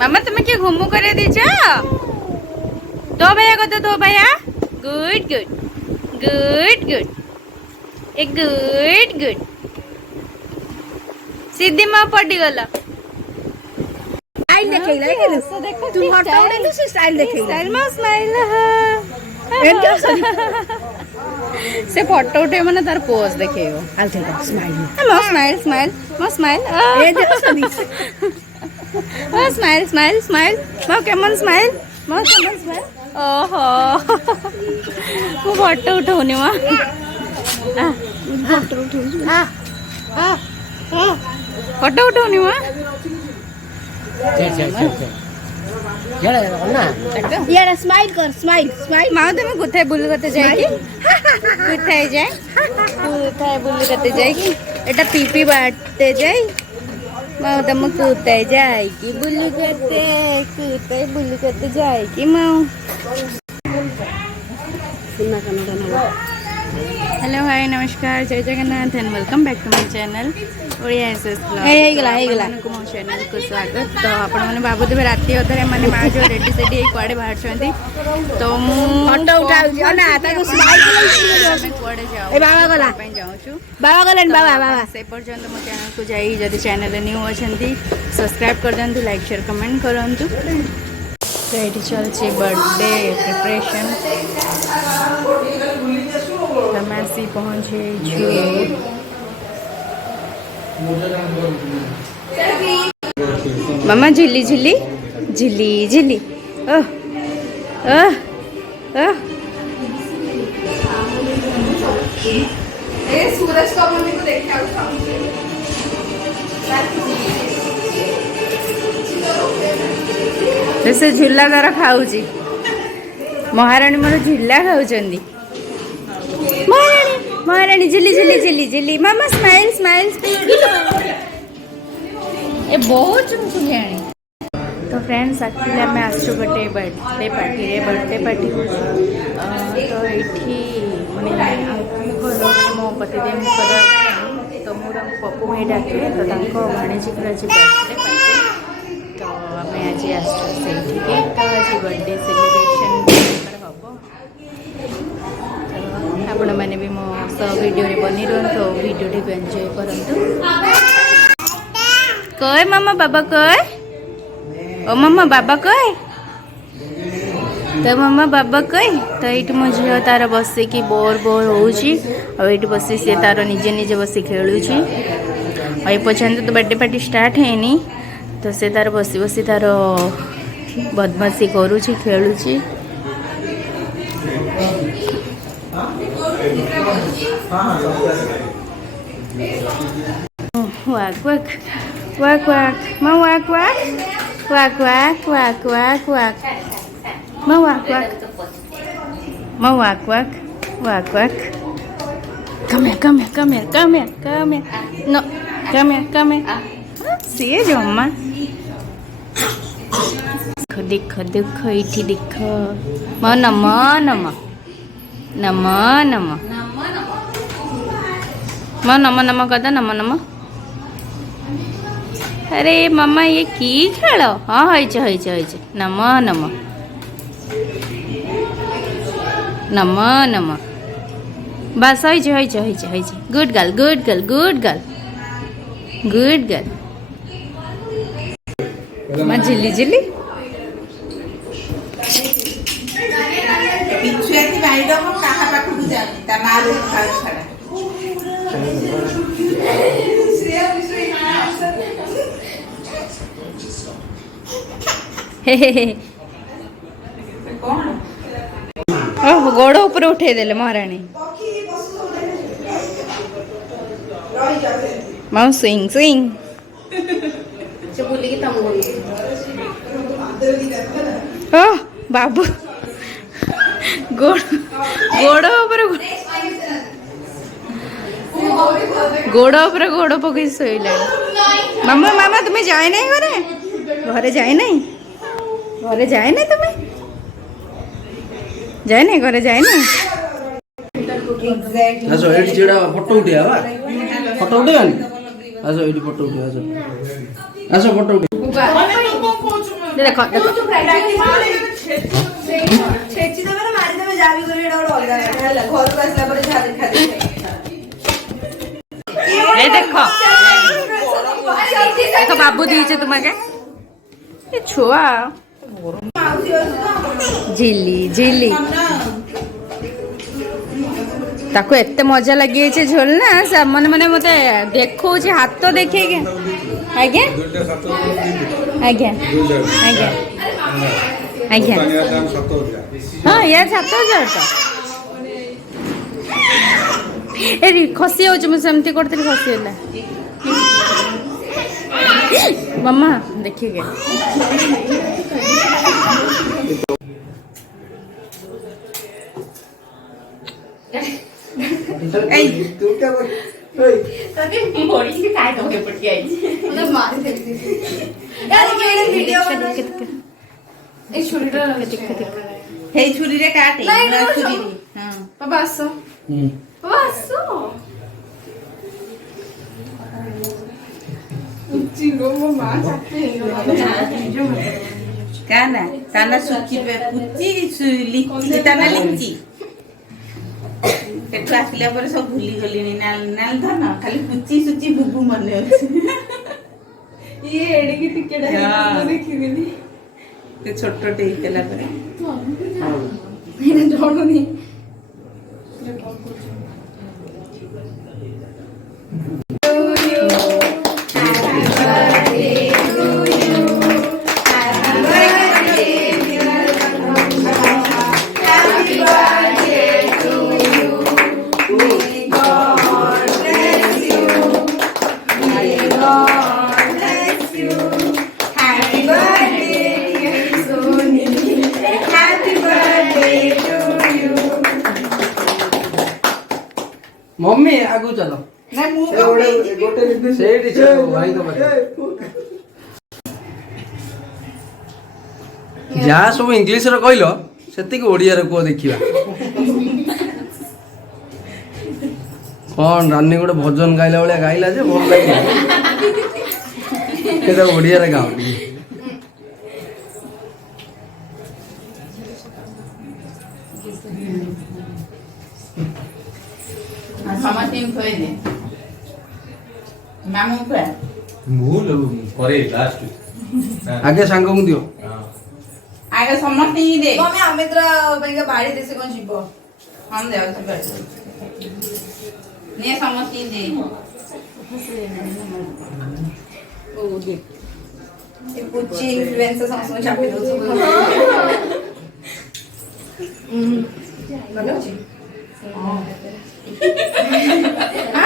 मामा तुम्हें क्या घुमू करे दीचा दो भैया को दो भैया good good good good a good good सिद्धि माँ पड़ी गला स्टाइल देखेला तू हटा उड़े तू स्टाइल देखेला स्टाइल में स्माइल से फोटो उठे मैंने तार पोज देखेगो आल देखो स्माइल मो स्माइल स्माइल मो स्माइल ए देखो सदी मो स्माइल स्माइल स्माइल मो केमन स्माइल मो केमन स्माइल ओहो मो फोटो उठौनी मां फोटो उठौनी मां यार स्माइल कर स्माइल स्माइल माँ तुम्हें कुत्ते बुल करते जाएगी कुत्ते जाए कुत्ते बुल करते जाएगी एटा पीपी बांटते जाए माँ तुम कुत्ते जाएगी बुल करते जाएगी माँ हेलो हाय नमस्कार जय Jagannath and welcome back to my channel Odia SS blog को मो चैनल को स्वागत तो आपण माने बाबूदेव राति अधरे माने माँ जो रेडी सेडी कुआडे बाहर छथि तो मु फोटो उठाउछि ना ताको स्माइल कुआडे जाऊ ए बाबा गला पई जाउछु बाबा गलन बाबा बाबा से पर्यंत मो चैनल को जाई जदि चैनल न्यू अछंती सब्सक्राइब कर दंतु लाइक शेयर कमेंट करंतु तो ये चलছে बर्थडे प्रिपरेशन हम आसी पहुँचे मामा झिल्ली झिल्ली झिल्ली झिल्ली ओह ओह ओह सूरज को से झुला द्वारा खाऊची महाराणी मोर झुला खाऊचंदी महाराणी महाराणी झिल्ली झिल्ली झिल्ली झिल्ली मामा स्माइल स्माइल ए बहुत चुनचुनियाणी तो फ्रेंड्स एक्चुअली आम आसु गोटे बर्थडे पार्टी तो ये मो पतिदेव तो मोर पप्पू भाई डाके तो भाणीजी आज बर्थडे पार्टी तो आम आज आसठी तो आज बर्थडे सेलिब्रेशन हम आपण मैंने भी मो सब वीडियो रे बनी रहतो वीडियो टी एंजॉय करंतु कय मामा बाबा कय ओ मामा बाबा कय तो मामा बाबा कय तो ये मो झील तार बसिकी बोर बोर होउची और ये बसी सी तार निजे निजे बसी खेलुची और ये पर्यंत तो बर्थडे पार्टी स्टार्ट हैनी तो से तार बसी बसी तार बदमाशी करुची खेलुची वाक वाक वाक वाक माँ वाक वाक वाक वाक वाक वाक वाक माँ वाक वाक माँ वाक वाक वाक वाक come here come here come here come here come here no come here come here see जम्मा देखो देखो इठी देखो माँ नमो नमो नमो नमो माँ नमो नमो कहता नमो नमो अरे मामा ये की खेल हाँ होइचे नमो नमो नमो नमो बस होइचे good girl good girl good girl good girl माँ झिल्ली झिल्ली गोड़ ऊपर उठे देले महाराणी माउ स्विंग स्विंग ओह बाबू गोड़ गोड़ पकई शोला मामा मामा तुम्हें जाए नहीं घरे घरे जाए नहीं तुम्हें जाए नहीं घरे जाए नहीं फोटो उठे फोटो उठे फोटो उठे फोटो उठे देखो देखो छेची देबे ना मारी देबे जाबी करे एटा गोटे अलगा ହେଲା घर को आसला पर जा देखा दे ए देखो देखो बाबू दीचे तुम्हें ये छुआ झिल्ली झिल्ली ताको एते मजा लगी छे झोल ना सब मन मन मते देखो छे हाथ तो देखे के आगे आगे आगे आगे हाँ यार 7,000 तो एरी खसी हो मुझे सेमती करते खसी होला मम्मा देखिए तू क्या बोल तभी मोड़ी के काय तो पड़ गई मतलब मार दे यार ये वीडियो ए छुरीटा हे छुरी रे काटे ना छुरी हां पापा आसो पापा आसो चिंगो मो मां चाटे काना काना सुची पे पुची सुली ताना लिची केटु आसिला पर सब भूली गली नाल नाल धन खाली पुची सुची बुबु मने अछि ये एडी की टिकेट देखि गेली ते छोटो टे केला पर मैंने जोड़नी मम्मी आगु चलो ना मु गोटे सेठी चलो भाई तो जहाँ सब इंग्लीश रे कहलो सेति ओडिया रे को देखिबा कौन रानी गोटे भजन गाइला बेले गाइला जे भल लागे केदा ओडिया रे गाओ समझ खोई दे मामू पे मूल करे लास्ट आगे सांग को दियो आगे समझ ही दे मम्मी हमें तो भाई बाड़ी देसे कोन जीवो हम दे आउ पे ने समझ ही दे ओ दे ये पुची इन्फ्लुएंसर समझ चापे दो भलो छी हां